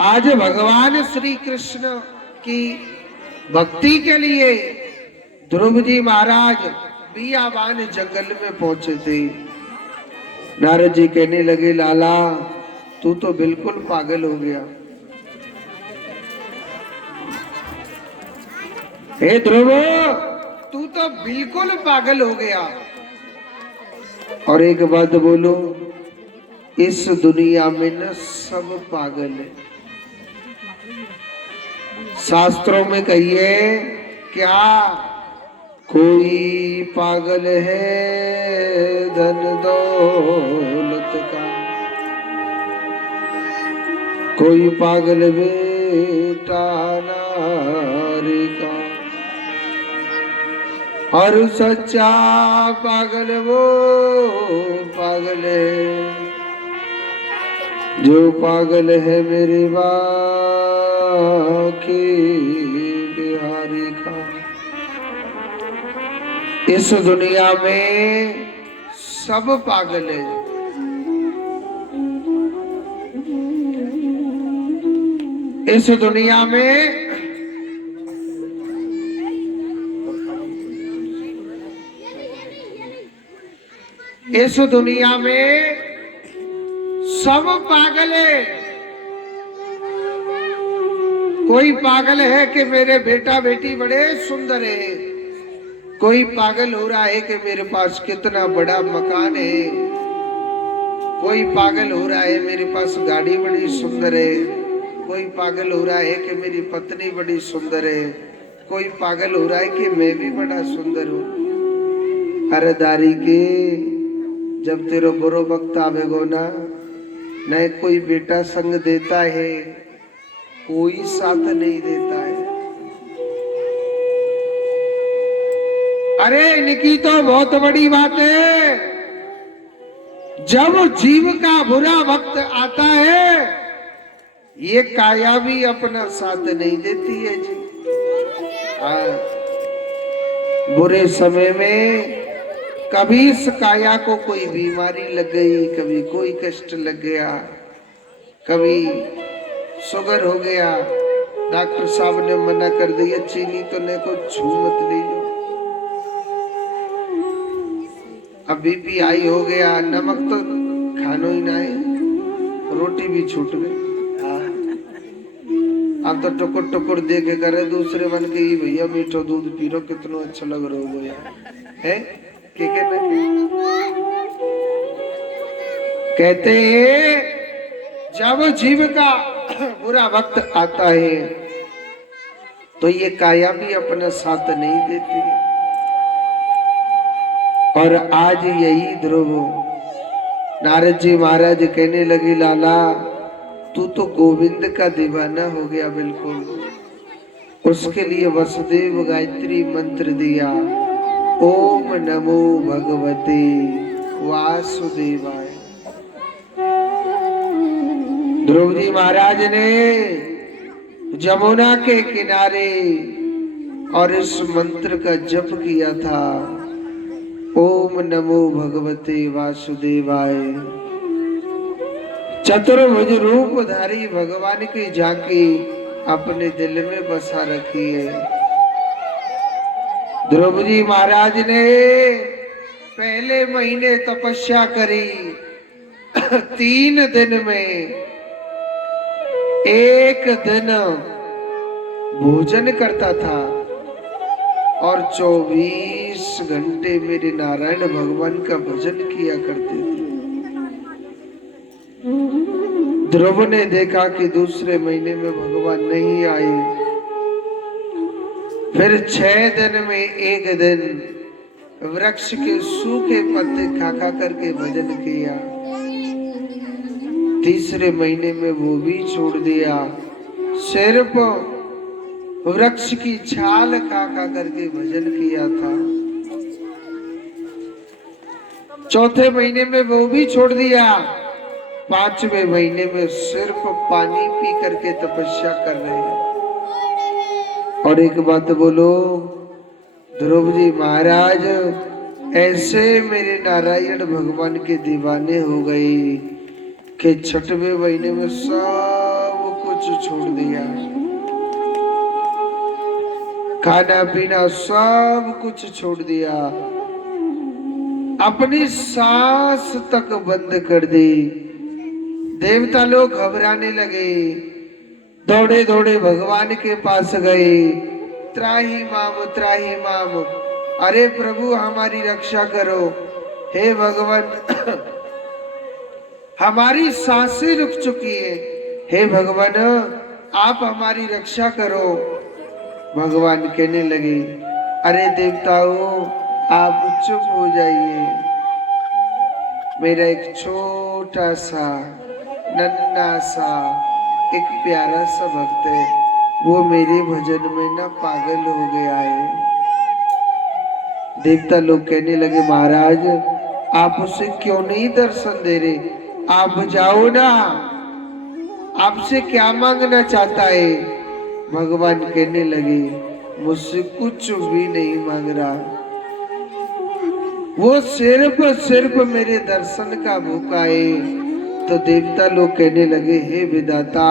आज भगवान श्री कृष्ण की भक्ति के लिए ध्रुव जी महाराज बियाबान जंगल में पहुंचे थे। नारद जी कहने लगे, लाला तू तो बिल्कुल पागल हो गया। हे ध्रुव, तू तो बिल्कुल पागल हो गया। और एक बात बोलो, इस दुनिया में न सब पागल है। शास्त्रों में कहिए क्या, कोई पागल है धन दौलत का, कोई पागल बेटा नारी का, और सच्चा पागल वो पागल है जो पागल है मेरी बाकी बिहारी का। इस दुनिया में सब पागल है। इस दुनिया में सब पागल है। कोई पागल है कि मेरे बेटा बेटी बड़े सुंदर है, कोई पागल हो रहा है कि मेरे पास कितना बड़ा मकान है, कोई पागल हो रहा है मेरे पास गाड़ी बड़ी सुंदर है, कोई पागल हो रहा है कि मेरी पत्नी बड़ी सुंदर है, कोई पागल हो रहा है कि मैं भी बड़ा सुंदर हूँ। अरे दारी के, जब तेरा बुरो वक्त आवेगो ना, न कोई बेटा संग देता है, कोई साथ नहीं देता है। अरे इनकी तो बहुत बड़ी बात है। जब जीव का बुरा वक्त आता है, ये काया भी अपना साथ नहीं देती है जी। बुरे समय में कभी इस काया को कोई बीमारी लग गई, कभी कोई कष्ट लग गया, कभी शुगर हो गया, डॉक्टर साहब ने मना कर दिया चीनी तो ने को छू मत लीजिए। अब बीपी हाई हो गया, नमक तो खानो ही ना है, रोटी भी छूट गई। अब तो टुकुर टुकुर दे के करे दूसरे बन के, ही भैया मीठो दूध पी लो, कितना अच्छा लग रहा हो यार है। कहते हैं जब जीव का बुरा वक्त आता है तो ये काया भी अपना साथ नहीं देती। और आज यही ध्रुव, नारद जी महाराज कहने लगे, लाला तू तो गोविंद का दीवाना हो गया बिल्कुल। उसके लिए वसुदेव गायत्री मंत्र दिया, ओम नमो भगवते वासुदेवाय। ध्रुव जी महाराज ने जमुना के किनारे और इस मंत्र का जप किया था, ओम नमो भगवते वासुदेवाय। चतुर्भुज रूपधारी भगवान की झांकी अपने दिल में बसा रखी है। ध्रुव जी महाराज ने पहले महीने तपस्या करी, 3 दिन में एक दिन भोजन करता था और 24 घंटे मेरे नारायण भगवान का भजन किया करते थे। ध्रुव ने देखा कि दूसरे महीने में भगवान नहीं आए, फिर 6 दिन में एक दिन वृक्ष के सूखे पत्ते खा खा करके भजन किया। तीसरे महीने में वो भी छोड़ दिया, सिर्फ वृक्ष की छाल खा खा करके भजन किया था। चौथे महीने में वो भी छोड़ दिया, 5वें महीने में सिर्फ पानी पी करके तपस्या कर रहे हैं। और एक बात बोलो, ध्रुव जी महाराज ऐसे मेरे नारायण भगवान के दीवाने हो गए कि 6वें महीने में सब कुछ कुछ छोड़ दिया, खाना पीना सब कुछ छोड़ दिया, अपनी सांस तक बंद कर दी। देवता लोग घबराने लगे, दौड़े दौड़े भगवान के पास गए, त्राही माम त्राही माम, अरे प्रभु हमारी रक्षा करो, हे भगवान हमारी सांसें रुक चुकी है, हे भगवान आप हमारी रक्षा करो। भगवान कहने लगे, अरे देवताओं आप चुप हो जाइए, मेरा एक छोटा सा नन्हा सा एक प्यारा सा भक्त है, वो मेरे भजन में ना पागल हो गया है। देवता लोग कहने लगे, महाराज आप उसे क्यों नहीं दर्शन दे रहे, आप जाओ ना, आपसे क्या मांगना चाहता है। भगवान कहने लगे, मुझसे कुछ भी नहीं मांग रहा, वो सिर्फ मेरे दर्शन का भूखा है। तो देवता लोग कहने लगे, हे विधाता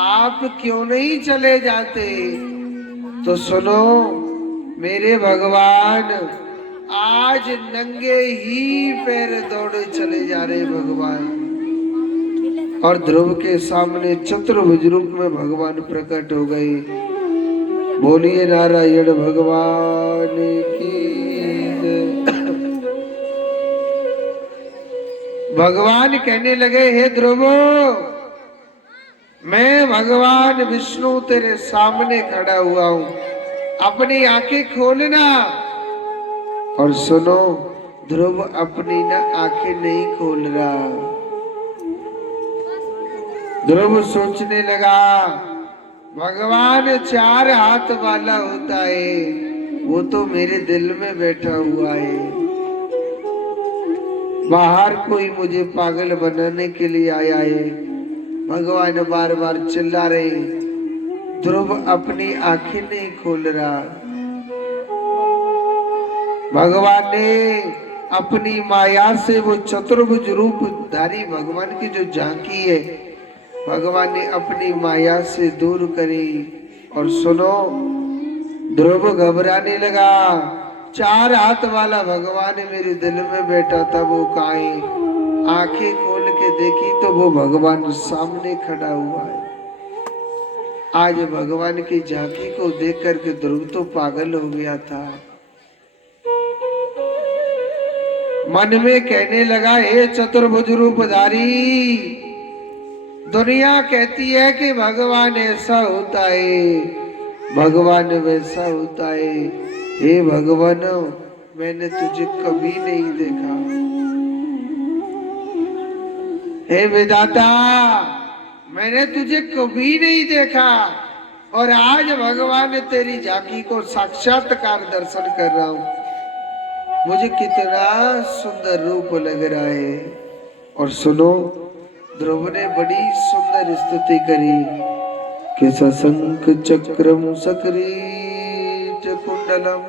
आप क्यों नहीं चले जाते। तो सुनो, मेरे भगवान आज नंगे ही पैर दौड़े चले जा रहे भगवान, और ध्रुव के सामने चतुर्भुज रूप में भगवान प्रकट हो गए। बोलिए नारायण भगवान की जय। भगवान कहने लगे, हे ध्रुव मैं भगवान विष्णु तेरे सामने खड़ा हुआ हूं, अपनी आंखें खोलना। और सुनो, ध्रुव अपनी ना आंखें नहीं खोल रहा। ध्रुव सोचने लगा, भगवान चार हाथ वाला होता है, वो तो मेरे दिल में बैठा हुआ है, बाहर कोई मुझे पागल बनाने के लिए आया है। भगवान बार बार चिल्ला रहे, ध्रुव अपनी आंखें नहीं खोल रहा। भगवान ने अपनी माया से वो चतुर्भुज रूप धारी भगवान की जो झांकी है, भगवान ने अपनी माया से दूर करी। और सुनो, ध्रुव घबराने लगा, चार हाथ वाला भगवान मेरे दिल में बैठा था, वो कहाँ है। आंखें खोल के देखी तो वो भगवान सामने खड़ा हुआ है। आज भगवान की झांकी को देख करके ध्रुव तो पागल हो गया था। मन में कहने लगा, हे चतुर्भुज रूपधारी, दुनिया कहती है कि भगवान ऐसा होता है, भगवान वैसा होता है। हे भगवान मैंने तुझे कभी नहीं देखा। हे विधाता मैंने तुझे कभी नहीं देखा, और आज भगवान तेरी झांकी को साक्षात्कार दर्शन कर रहा हूं। मुझे कितना सुंदर रूप लग रहा है। और सुनो, ध्रुव ने बड़ी सुंदर स्तुति करी कि सशंख चक्रम सक्रीट कुंडलम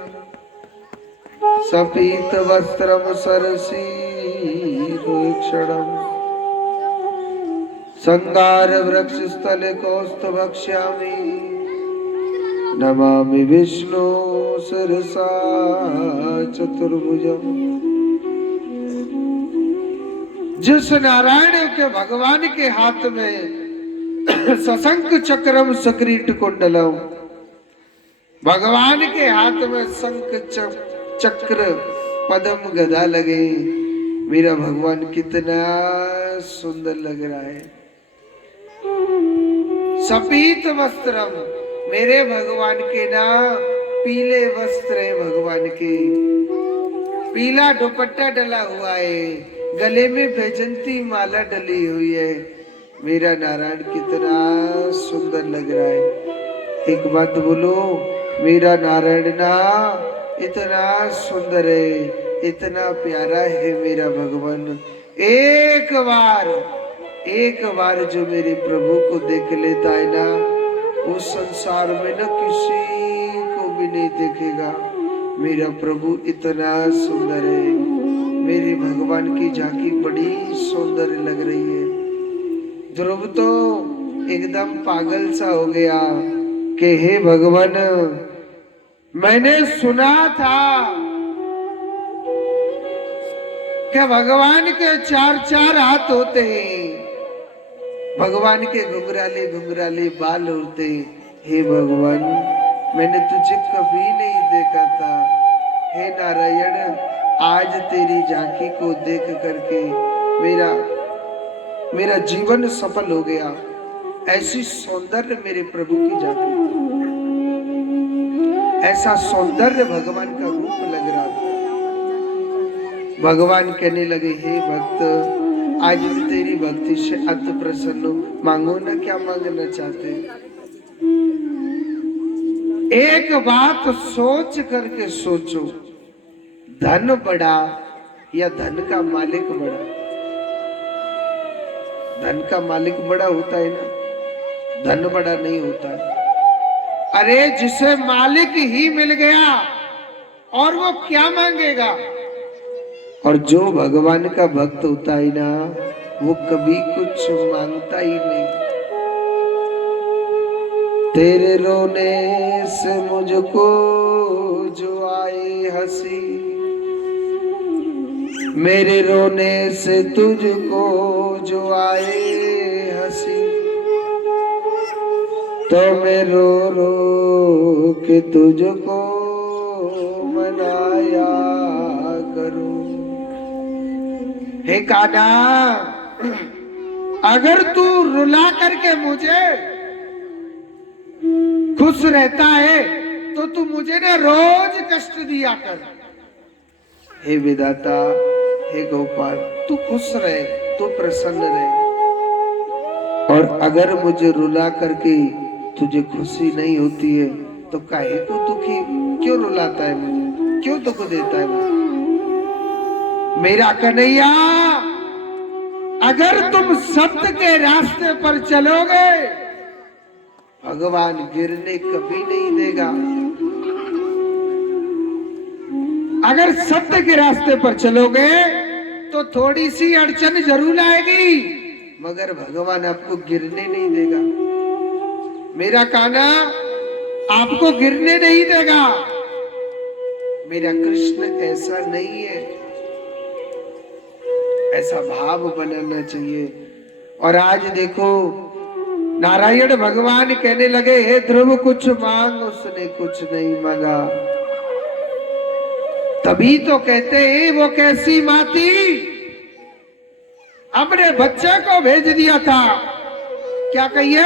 सपीत वस्त्रम सरसीरुक्षणम संगार वृक्ष स्थल कौस्तुभक्ष्यामि नमामि विष्णु शिरसा चतुर्भुजम। जिस नारायण के भगवान के हाथ में सशंख चक्रम सक्रीट कुंडलम, भगवान के हाथ में शंख चक्र पद्म गदा लगे, मेरा भगवान कितना सुंदर लग रहा है। सपीत वस्त्रम, मेरे भगवान के ना पीले वस्त्र है, भगवान के पीला दुपट्टा डला हुआ है, गले में वैजंती माला डली हुई है। मेरा नारायण कितना सुंदर लग रहा है। एक बात बोलो, मेरा नारायण ना इतना सुंदर है, इतना प्यारा है मेरा भगवान। एक बार जो मेरे प्रभु को देख लेता है ना, उस संसार में ना किसी को भी नहीं देखेगा। मेरा प्रभु इतना सुंदर है, मेरे भगवान की झांकी बड़ी सुंदर लग रही है। ध्रुव तो एकदम पागल सा हो गया कि हे भगवान, मैंने सुना था कि भगवान के चार चार हाथ होते हैं, भगवान के घुंघराले घुंघराले बाल होते। हे भगवान, मैंने तुझे कभी नहीं देखा था। हे नारायण, आज तेरी झांकी को देख करके मेरा जीवन सफल हो गया। ऐसी सौंदर्य मेरे प्रभु की झांकी, ऐसा सौंदर्य भगवान का रूप लग रहा था। भगवान कहने लगे, हे भक्त, आज भी तेरी भक्ति से अति प्रसन्न हो, मांगो ना, क्या मांगना चाहते हैं। एक बात सोच करके सोचो, धन बड़ा या धन का मालिक बड़ा? धन का मालिक बड़ा होता है ना, धन बड़ा नहीं होता है। अरे जिसे मालिक ही मिल गया और वो क्या मांगेगा। और जो भगवान का भक्त होता है ना, वो कभी कुछ मांगता ही नहीं। तेरे रोने से मुझको जो आए हंसी, मेरे रोने से तुझको जो आए हंसी, तो मैं रो रो के तुझको मनाया करूं। हे कान्हा, अगर तू रुला करके मुझे खुश रहता है तो तू मुझे ना रोज कष्ट दिया कर। हे विधाता, हे गोपाल, तू खुश रहे, तू प्रसन्न रहे। और अगर मुझे रुला करके तुझे खुशी नहीं होती है तो काहे को दुखी क्यों रुलाता है मुझे, क्यों दुख देता है मुझे? मेरा कन्हैया, अगर तुम सत्य के रास्ते पर चलोगे, भगवान गिरने कभी नहीं देगा। अगर सत्य के रास्ते पर चलोगे तो थोड़ी सी अड़चन जरूर आएगी, मगर भगवान आपको गिरने नहीं देगा। मेरा कान्हा आपको गिरने नहीं देगा। मेरा कृष्ण ऐसा नहीं है। ऐसा भाव बनाना चाहिए। और आज देखो, नारायण भगवान कहने लगे, हे ध्रुव कुछ मांग, उसने कुछ नहीं मांगा। तभी तो कहते हैं वो कैसी मां थी, अपने बच्चे को भेज दिया था। क्या कहिए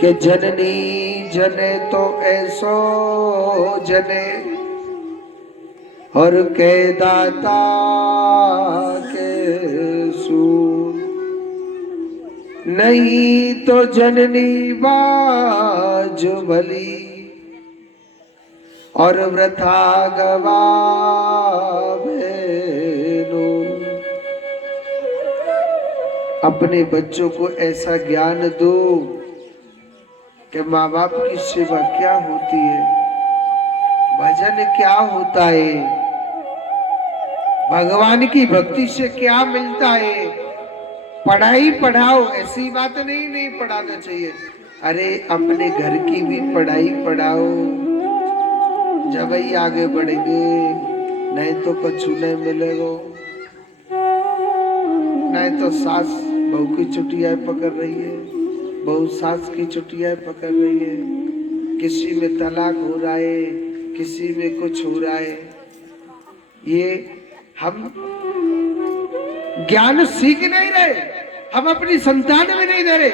कि जननी जने तो ऐसो जने, और के दाता के सूर, नहीं तो जननी बाज भली, और वृथा गवावे नून। अपने बच्चों को ऐसा ज्ञान दो कि माँ बाप की सेवा क्या होती है, भजन क्या होता है, भगवान की भक्ति से क्या मिलता है। पढ़ाई पढ़ाओ, ऐसी बात नहीं पढ़ाना चाहिए। अरे अपने घर की भी पढ़ाई पढ़ाओ, जब ही आगे बढ़ेंगे, नहीं तो कुछ नहीं मिलेगा। नहीं तो सास बहू की चुटिया पकड़ रही है, बहू सास की चुटिया पकड़ रही है, किसी में तलाक हो रहा है, किसी में कुछ हो रहा है। ये हम ज्ञान सीख नहीं रहे, हम अपनी संतान में नहीं दे रहे।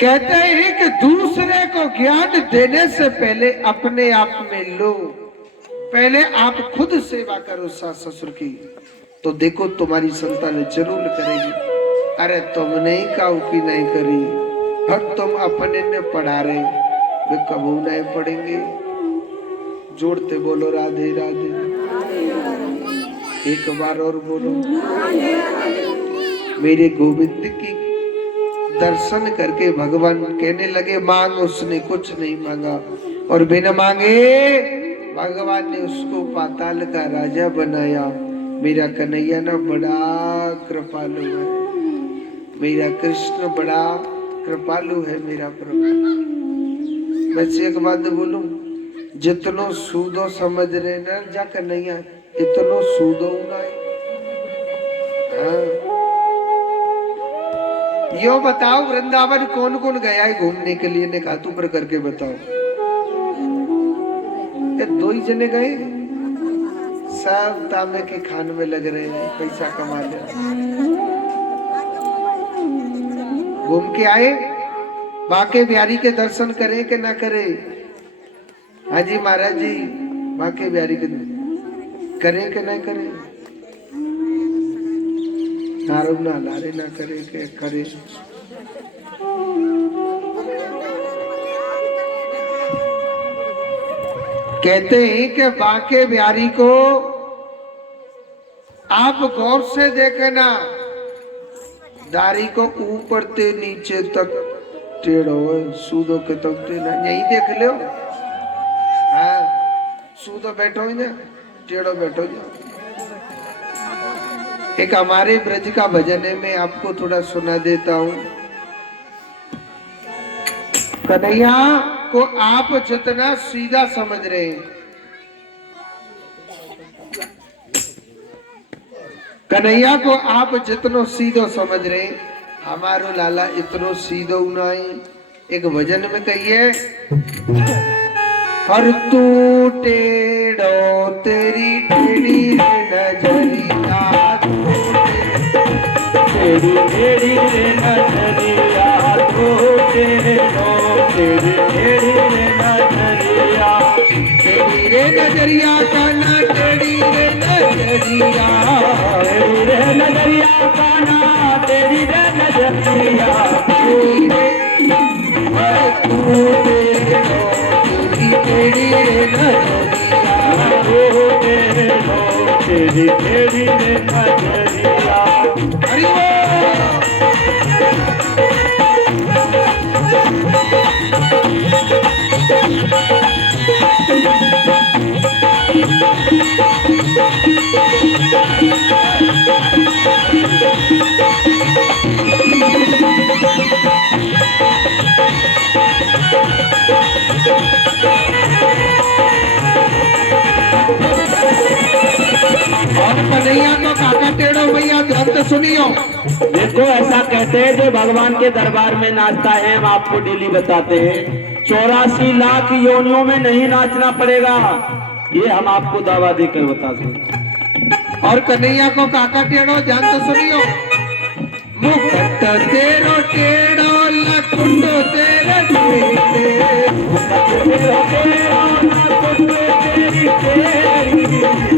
कहते हैं कि दूसरे को ज्ञान देने से पहले अपने आप में लो। पहले आप खुद सेवा करो सास ससुर की, तो देखो तुम्हारी संतान जरूर करेगी। अरे तुमने ही काऊ की नहीं करी और तुम अपने ने पढ़ा रहे, वे कबू नहीं पढ़ेंगे। जोड़ते बोलो राधे राधे। एक बार और बोलो, मेरे गोविंद की दर्शन करके भगवान कहने लगे, मांग, उसने कुछ नहीं मांगा। और बिना मांगे भगवान ने उसको पाताल का राजा बनाया। मेरा कन्हैया ना बड़ा कृपालु है। मेरा कृष्ण बड़ा कृपालु है मेरा प्रभु। मैं एक बात बोलूं, जितनो सूदो समझ रहे न जाकर नहीं आए, इतनो सूदो ना है। हाँ। यो बताओ वृंदावन कौन कौन गया है घूमने के लिए, ने कहा तू पर करके बताओ। ये 2 ही जने गए, सब तांबे के खान में लग रहे हैं, पैसा कमा लिया। घूम के आए, बाके बिहारी के दर्शन करें कि ना करें? हाँ जी महाराज जी, बाके बिहारी के करें कि नहीं करें? नारो ना लारे ना करे के करे। कहते हैं कि बाके बिहारी को आप गौर से देखना, दाढ़ी को ऊपर से नीचे तक टेढ़ो है, सूदो के तक ना यही देख लो। हाँ, सूदो बैठो ही ना, टेढ़ो बैठो ही। एक हमारे ब्रज का भजन है, मैं आपको थोड़ा सुना देता हूँ। कन्हैया को आप जितना सीधा समझ रहे हैं, कन्हैया को आप जितनो सीधो समझ रहे, हमारो लाला इतनो सीधो नहीं। एक भजन में कहिए, हर तू टेढ़ो तेरी टेढ़ी नजरिया, तेरी टेढ़ी नजरिया, तू टेढ़ो तेरी टेढ़ी नजरिया, तेरी रे नजरिया काना, टेढ़ी रे नजरिया, तेरी रे नजरिया काना, तेरी रे नजरिया, तेरी रे तू टेढ़ो तेरी रे नजरिया, तू टेढ़ो तेरी टेढ़ी रे नजरिया। हरि कन्हैया को काका टेढ़ो भैया ध्यान से सुनियो। देखो ऐसा कहते हैं जो भगवान के दरबार में नाचता है, हम आपको डेली बताते हैं 84 लाख योनियों में नहीं नाचना पड़ेगा, ये हम आपको दावा देकर बताते हैं। और कन्हैया को काका टेढ़ो ध्यान से सुनियो। मुकुट तेरो टेढ़ो लकुंडो तेरे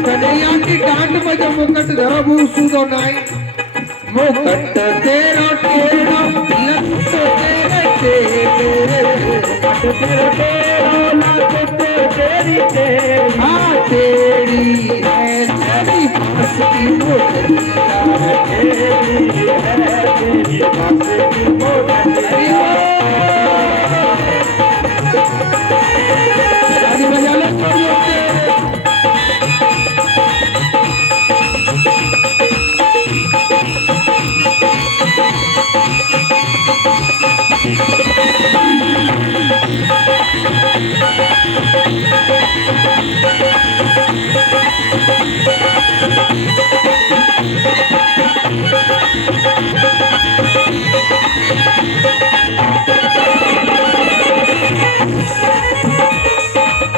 कन्हैया की डांट में जो मुकुट धरो वो सूदो नहीं। मुकुट तेरो टेढ़ो लकुंडो तेरे हाँ तेरी है तेरी फांस की मोटरिया, तेरी है तेरी फांस की मोटरिया। ताली बजा लो छोड़ियो के।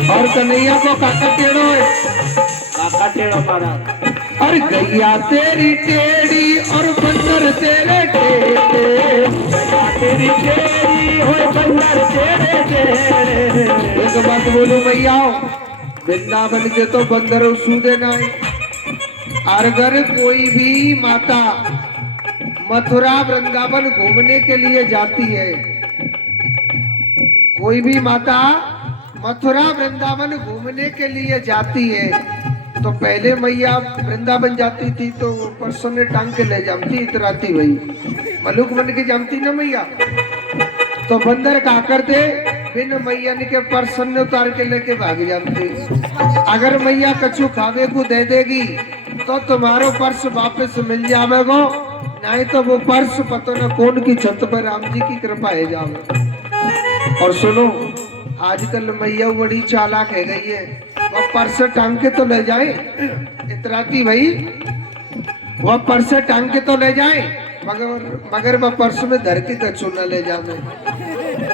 और कन्हैया को काका टेढ़ो है, काका टेढ़ो मारा। और गैया तेरी टेढ़ी और बंदर तेरे टेढ़े, तेरी टेढ़ी और बंदर तेरे टेढ़े। एक बात बोलूं भैया, वृंदावन के तो बंदर सूदे ना है। अगर कोई भी माता मथुरा वृंदावन घूमने के लिए जाती है, कोई भी माता मथुरा वृंदावन घूमने के लिए जाती है, तो पहले मैया वृंदावन जाती थी तो परसों ने टांग के ले जाती, इतराती वही मलुक बन के जाती ना मैया। तो बंदर का करते बिन मैया के परसन ने उतार के लेके भाग जाते। अगर मैया कछु खावे को दे देगी तो तुम्हारो पर्स वापस मिल जावेगो, नहीं तो वो पर्स पता न कौन की छत पर राम जी की कृपा है जाओ। और सुनो, आजकल मैया बड़ी चालाक है गई है, वह पर्स टांग के तो ले जाए इतराती भाई, वह पर्स टांग के तो ले जाए मगर वह पर्स में धर के कछु न ले जावे।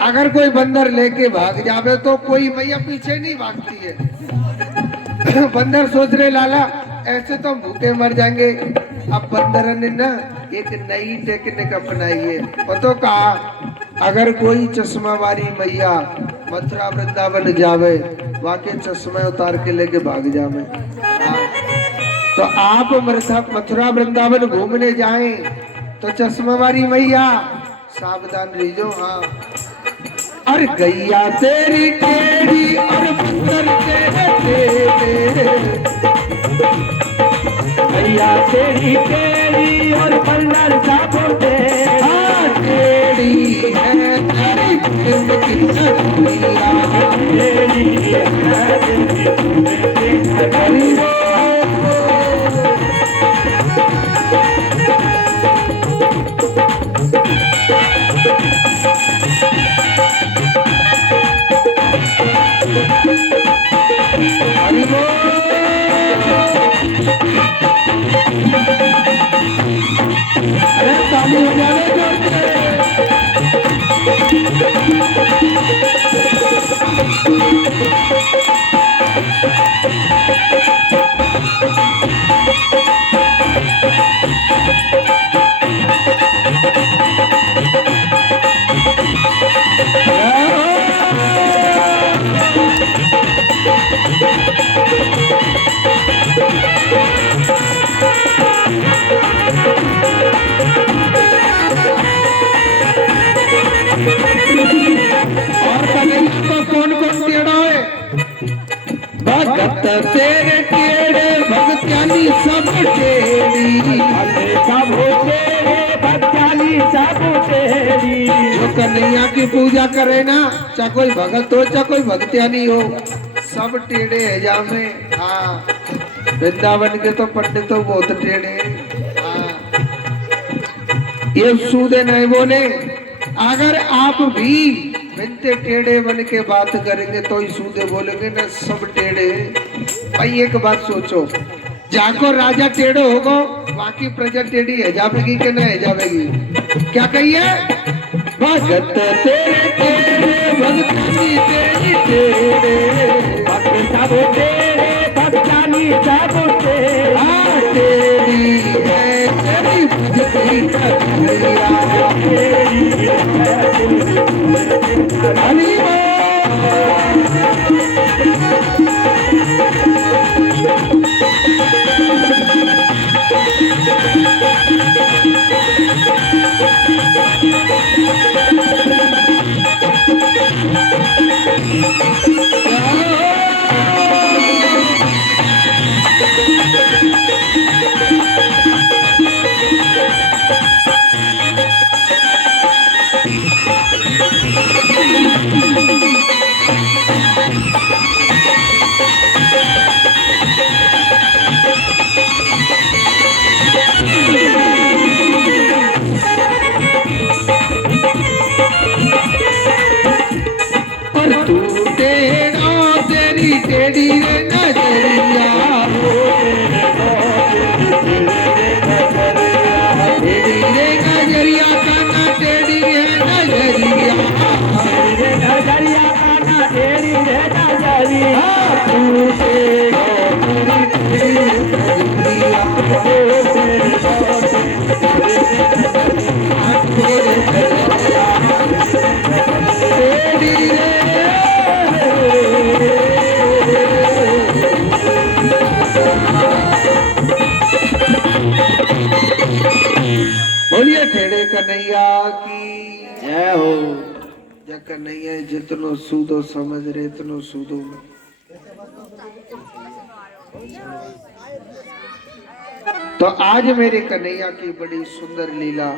अगर कोई बंदर लेके भाग जावे तो कोई मैया पीछे नहीं भागती है। बंदर सोच रहे लाला ऐसे तो भूखे मर जाएंगे। अब बंदर ने ना एक नई टेक्निक अपनाई है, पतो कहा, अगर कोई चश्मा वाली मैया मथुरा वृंदावन जावे, वाके चश्मा उतार के लेके भाग जावे। तो आप मथुरा वृंदावन घूमने जाएं तो चश्मा वाली मैया सावधान रहियो। हाँ, और गैया तेरी टेढ़ी और बंदर तेरे टेढ़े, गैया तेरी टेढ़ी और बंदर साबो टेढ़ी है तेरी प्रेम की नगरिया, टेढ़ी है तेरी नगरिया। अरे ताली हो जावे और कन्हैया को कौन कौन टेढ़ा है? भगत तेरे टेढ़े भगत्यानी सब टेढ़ी, सब तेरे भक्तानी सब तेरी। जो कन्हैया की पूजा करे ना, चाहे कोई भगत हो चाहे कोई भक्त्यानी हो, सब टेढ़े है जामे। हाँ, वृंदावन के तो पंडित तो बहुत टेढ़े हैं। हाँ, ये सूदे नहीं बोले। अगर आप भी बिनते टेढ़े बन के बात करेंगे तो ही सूदे बोलेंगे ना, सब टेढ़े। भाई एक बात सोचो, जाको राजा टेढ़े होगो बाकी प्रजा टेढ़ी है जावेगी कि नहीं है जावेगी? क्या कहिए? भगत तेरे टेढ़े भगतानी तेरी टेढ़े, भक्त सब तेरे भक्तानी सब तेरी। तेरी है तेरी भक्ति नगरिया, हरि टेढ़ी रे नजरिया, टेढ़ी रे नजरिया काना टेढ़ी रे नजरिया, नजरिया काना तेरी रे नजरिया। तू तेरी बोलिए टेढ़े कन्हैया की जय हो। जय कन्हैया जितनो सूदो समझ रे इतनो सूदो में। तो आज मेरे कन्हैया की बड़ी सुंदर लीला,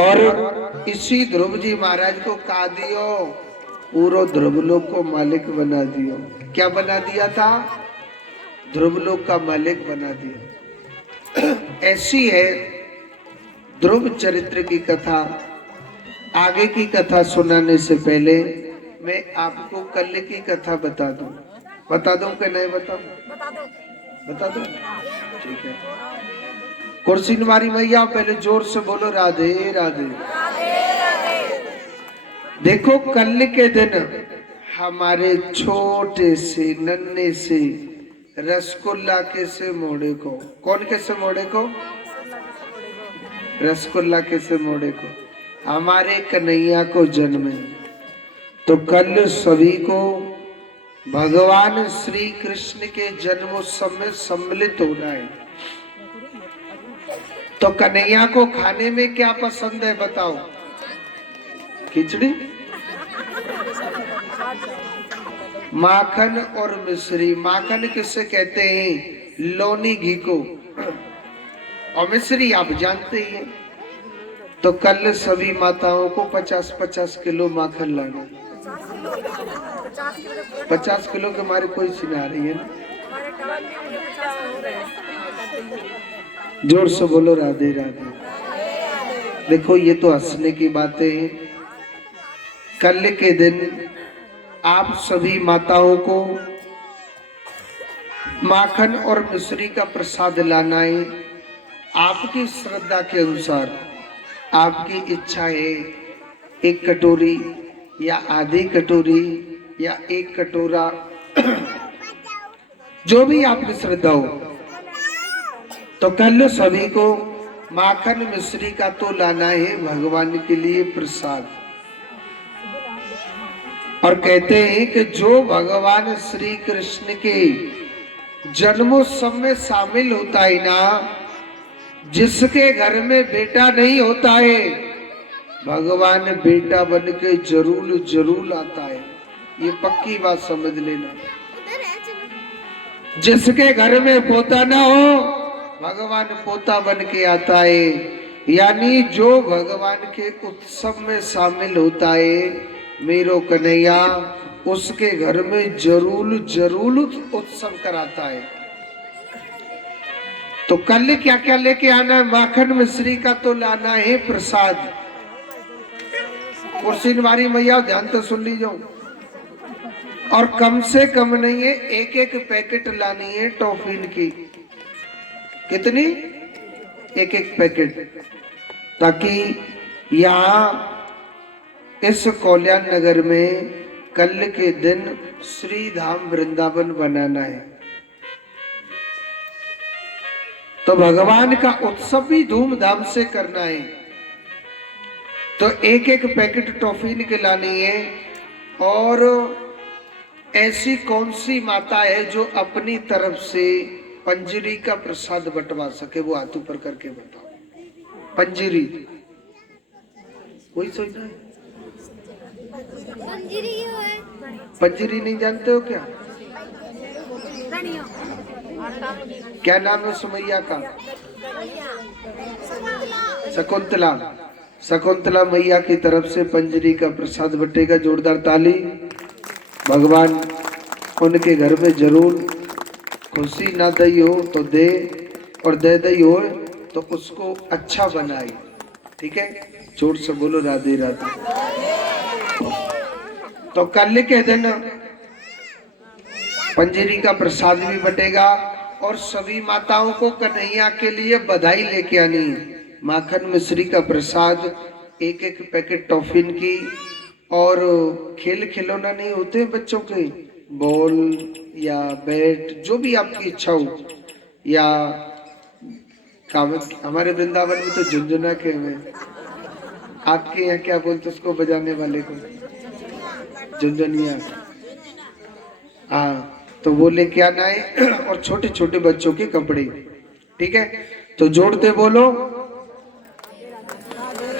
और इसी ध्रुव जी महाराज को कहा दियो पूरा ध्रुवलोक को मालिक बना दियो। क्या बना दिया था? ध्रुवलोक का मालिक बना दिया। ऐसी है ध्रुव चरित्र की कथा। आगे की कथा सुनाने से पहले मैं आपको कल की कथा बता दूं कि नहीं बताऊं? बता दूं? ठीक है। कुर्सीनवारी मैया पहले जोर से बोलो राधे राधे। देखो कल के दिन हमारे छोटे से नन्हे से रसगुल्ला के से मोड़े को, कौन के से मोड़े को? रसगुल्ला के से मोड़े को हमारे कन्हैया को जन्म है। तो कल सभी को भगवान श्री कृष्ण के जन्मोत्सव में सम्मिलित होना है। तो कन्हैया को खाने में क्या पसंद है बताओ? खिचड़ी, माखन और मिश्री। माखन किसे कहते हैं? लोनी घी को। और मिश्री आप जानते ही हैं। तो कल सभी माताओं को 50-50 किलो माखन लाना। 50 किलो के मारे कोई सिना रही है ना? जोर से बोलो राधे राधे। देखो ये तो हंसने की बातें हैं। कल के दिन आप सभी माताओं को माखन और मिश्री का प्रसाद लाना है। आपकी श्रद्धा के अनुसार, आपकी इच्छा है 1 कटोरी या आधी कटोरी या 1 कटोरा, जो भी आपकी श्रद्धा हो। तो कल सभी को माखन मिश्री का तो लाना है भगवान के लिए प्रसाद। और कहते हैं कि जो भगवान श्री कृष्ण के जन्मोत्सव में शामिल होता है ना, जिसके घर में बेटा नहीं होता है, भगवान बेटा बन के जरूर आता है। ये पक्की बात समझ लेना। जिसके घर में पोता ना हो, भगवान पोता बन के आता है। यानी जो भगवान के उत्सव में शामिल होता है, मेरो कन्हैया उसके घर में जरूर उत्सव कराता है। तो कल क्या क्या लेके आना है? माखन मिश्री का तो लाना है प्रसाद। कुर्सीनवारी मैया ध्यान तो सुन लीजिए। और कम से कम नहीं है, 1-1 पैकेट लानी है टॉफिन की। कितनी? 1-1 पैकेट। ताकि यहाँ इस कल्याण नगर में कल के दिन श्री धाम वृंदावन बनाना है। तो भगवान का उत्सव भी धूमधाम से करना है। तो 1-1 पैकेट टॉफिन के लानी है। और ऐसी कौन सी माता है जो अपनी तरफ से पंजरी का प्रसाद बंटवा सके? वो हाथ ऊपर करके बताओ। पंजरी कोई सोचना है? पंजरी नहीं जानते हो क्या? क्या नाम है सुमैया का? शकुंतला। शकुंतला मैया की तरफ से पंजरी का प्रसाद बटेगा। जोरदार ताली। भगवान उनके घर में जरूर खुशी ना दई हो तो दे, और दे दई हो तो उसको अच्छा बनाए। ठीक है? जोर से बोलो राधे राधे। तो कल के दिन पंजरी का प्रसाद भी बटेगा। और सभी माताओं को कन्हैया के लिए बधाई लेके आनी है। माखन मिश्री का प्रसाद, 1-1 पैकेट टॉफिन की, और खेल खिलौना नहीं होते बच्चों के, बॉल या बैट, जो भी आपकी इच्छा हो। या हमारे वृंदावन में तो झुंझुना के में, आपके यहाँ क्या बोलते उसको बजाने वाले को? झुंझुनिया। हाँ, तो वो लेके आना है। और छोटे छोटे बच्चों के कपड़े। ठीक है? तो जोड़ते बोलो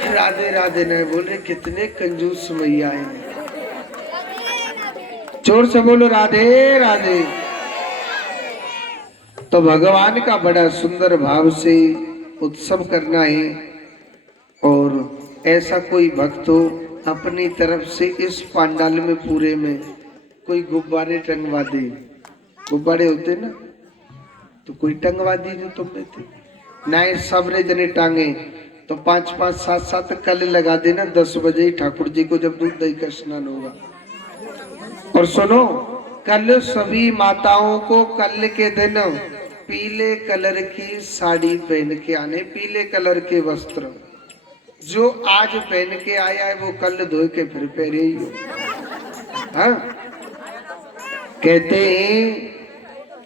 राधे राधे। नहीं बोले कितने कंजूस मैया है। जोर से बोलो राधे राधे। तो भगवान का बड़ा सुंदर भाव से उत्सव करना है। और ऐसा कोई भक्त हो अपनी तरफ से इस पंडाल में पूरे में कोई गुब्बारे टंगवा दे। गुब्बारे होते ना, तो कोई टंगवा दीजिए तुम में थे। नए सबरे जने टांगे तो 5 5 7 7 कल लगा देना 10 बजे ही ठाकुर जी को जब दूध दही का स्नान होगा। और सुनो, कल सभी माताओं को कल के दिन पीले कलर की साड़ी पहन के आने, पीले कलर के वस्त्र। जो आज पहन के आया है वो कल धो के फिर पहने ही हो। हाँ? कहते हैं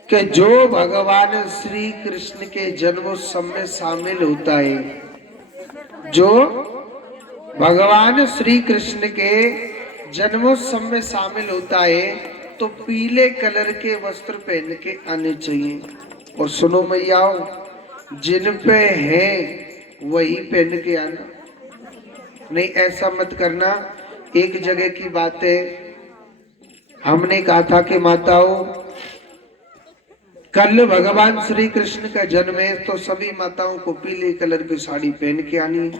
कि जो भगवान श्री कृष्ण के जन्मोत्सव में शामिल होता है, जो भगवान श्री कृष्ण के जन्मोत्सव में शामिल होता है तो पीले कलर के वस्त्र पहन के आने चाहिए। और सुनो मैयाओ, जिन पे है वही पहन के आना, नहीं ऐसा मत करना। एक जगह की बात है, हमने कहा था कि माताओं कल भगवान श्री कृष्ण का जन्म है तो सभी माताओं को पीले कलर की साड़ी पहन के आनी है।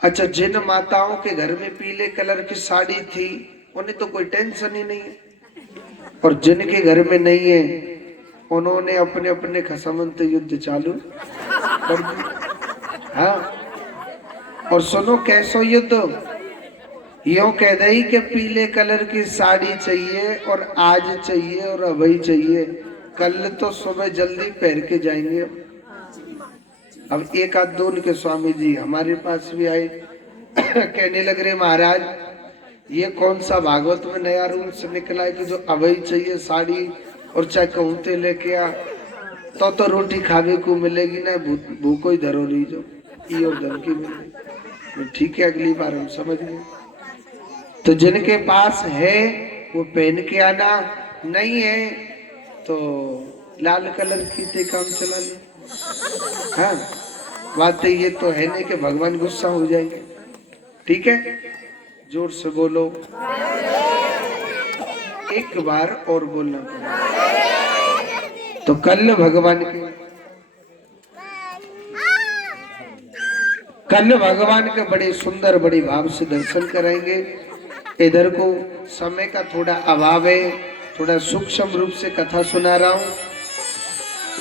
अच्छा, जिन माताओं के घर में पीले कलर की साड़ी थी उन्हें तो कोई टेंशन ही नहीं है, और जिनके घर में नहीं है उन्होंने अपने अपने खसमंत युद्ध चालू कर दिया। हाँ, और सुनो कैसो युद्ध, यूं कह दई कि पीले कलर की साड़ी चाहिए और आज चाहिए और अभी चाहिए, कल तो सुबह जल्दी पहन के जाएंगे। अब एक आध दो उनके स्वामी जी हमारे पास भी आए, कहने लग रहे महाराज ये कौन सा भागवत में नया रूल्स निकला है कि जो अभी चाहिए साड़ी और चाहे कहते लेके आ तो रोटी खाने को मिलेगी ना, भूखो ही धरो रही जो ई और धन की मिलेगी। ठीक है, अगली बार हम समझ गए। तो जिनके पास है वो पहन के आना, नहीं है तो लाल कलर की ते काम चला ले। हाँ, बात ये तो है नहीं कि भगवान गुस्सा हो जाएंगे। ठीक है, जोर से बोलो, एक बार और बोलना पड़ेगा। तो कल भगवान के बड़े सुंदर बड़े भाव से दर्शन कराएंगे। इधर को समय का थोड़ा अभाव है, थोड़ा सूक्ष्म रूप से कथा सुना रहा हूं।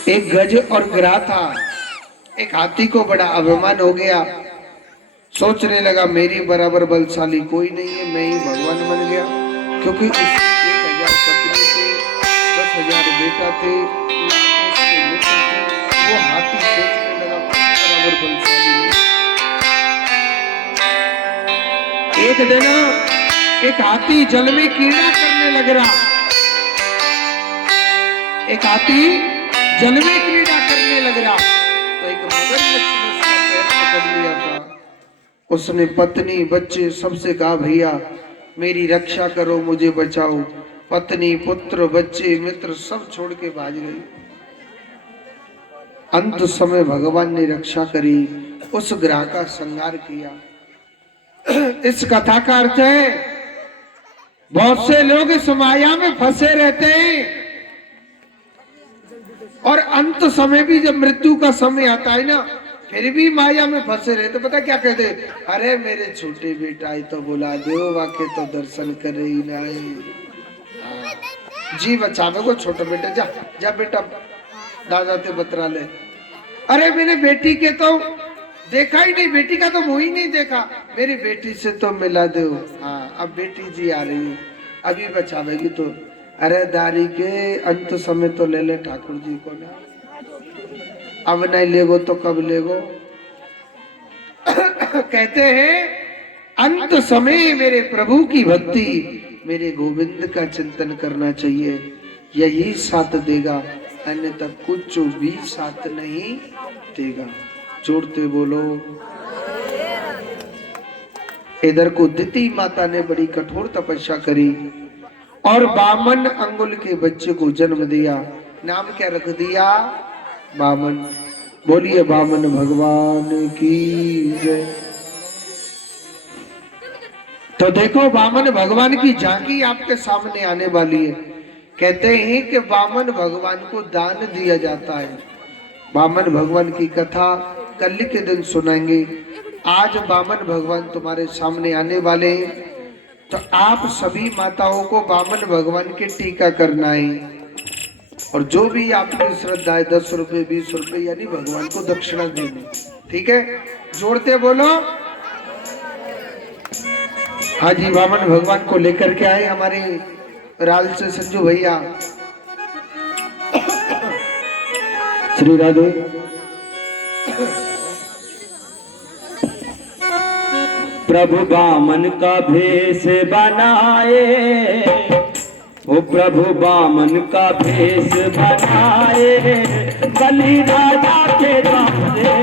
एक गज और गिरा था, एक हाथी को बड़ा अभिमान हो गया, सोचने लगा मेरी बराबर बलशाली कोई नहीं है, मैं ही भगवान बन गया। क्योंकि 1000 पत्नी थे, 10,000 बेटा थे, वो हाथी सोचने लगा बराबर बलशाली है। एक दिन एक हाथी जल में कीड़ा करने लग रहा, एक हाथी जल में कीड़ा करने लग रहा तो एक मगरमच्छ ने उसका पैर पकड़ लिया था। उसने पत्नी बच्चे सबसे कहा भैया मेरी रक्षा करो, मुझे बचाओ। पत्नी पुत्र बच्चे मित्र सब छोड़ के भाग गई। अंत समय भगवान ने रक्षा करी, उस ग्रह का संहार किया। इस कथा का अर्थ है बहुत से लोग इस माया में फंसे रहते हैं और अंत समय भी जब मृत्यु का समय आता है ना फिर भी माया में फंसे रहते। पता क्या कहते, अरे मेरे छोटे बेटा ही तो बुला दो, वाके तो दर्शन करे ही नहीं। जी बचावे को छोटा बेटा, जा जा बेटा दादा ते बतरा ले। अरे मैंने बेटी के तो देखा ही नहीं, बेटी का तो मुंह ही नहीं देखा, मेरी बेटी से तो मिला दो। हाँ, अब बेटी जी आ रही है, अभी बचावेगी तो। अरे दारी के अंत समय तो ले ले ठाकुर जी को ना, अब नहीं लेगो तो कब लेगो। कहते हैं अंत समय मेरे प्रभु की भक्ति, मेरे गोविंद का चिंतन करना चाहिए, यही साथ देगा, अन्यथा कुछ भी साथ नहीं देगा। जोड़ते बोलो। इधर को दिति माता ने बड़ी कठोर तपस्या करी और 52 अंगुल के बच्चे को जन्म दिया। नाम क्या रख दिया? बामन। बोलिए बामन भगवान की जय। तो देखो बामन भगवान की झांकी आपके सामने आने वाली है। कहते हैं कि बामन भगवान को दान दिया जाता है। बामन भगवान की कथा कल के दिन सुनाएंगे। आज बामन भगवान तुम्हारे सामने आने वाले हैं, तो आप सभी माताओं को बामन भगवान के टीका करना है। और जो भी आपकी श्रद्धा है 10 रुपए 20 रुपए यानी भगवान को दक्षिणा देनी। ठीक है, जोड़ते बोलो। हाँ जी, वामन भगवान को लेकर के आए हमारे राल से संजू भैया। श्री राधे। प्रभु बामन का भेष बनाए, वो प्रभु बामन का भेष बनाए, बलि राजा के द्वारे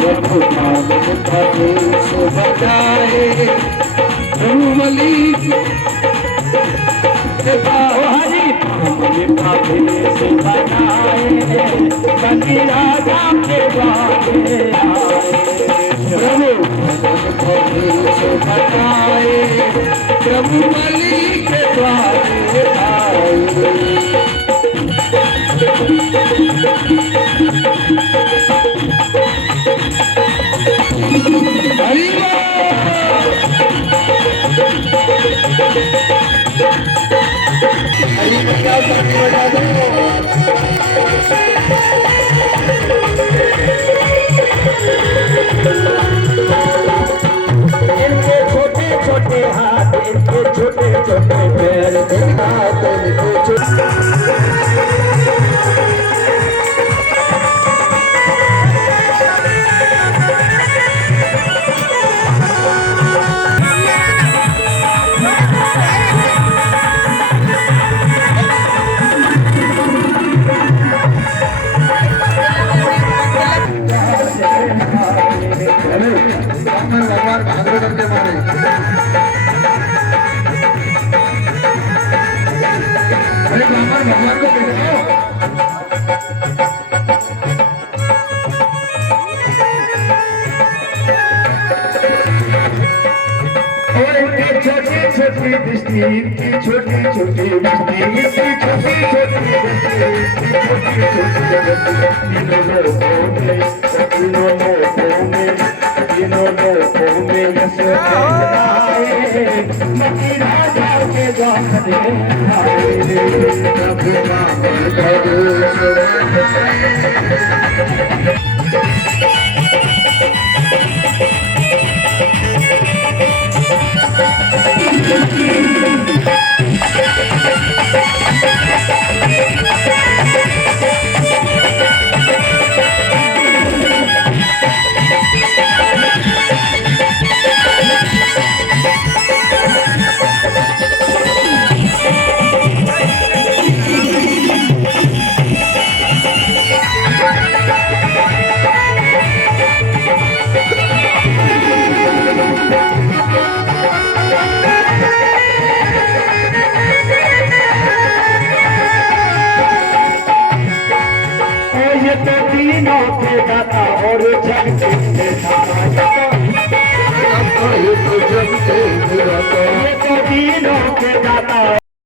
प्रभु बामन का भेष बनाए, प्रभु बलि हरि बामन का भेष बनाए, बलि राजा के द्वारे प्रभु बलि के द्वारे आए। छोटे हाथ, इनके छोटे छोटे पैर, हाथ इनके छोटे। भगवान भागवत के मारे भगवान को छोटी छोटी दृष्टि, इनकी छोटी छोटी दृष्टि, इनकी छोटी छोटी और जग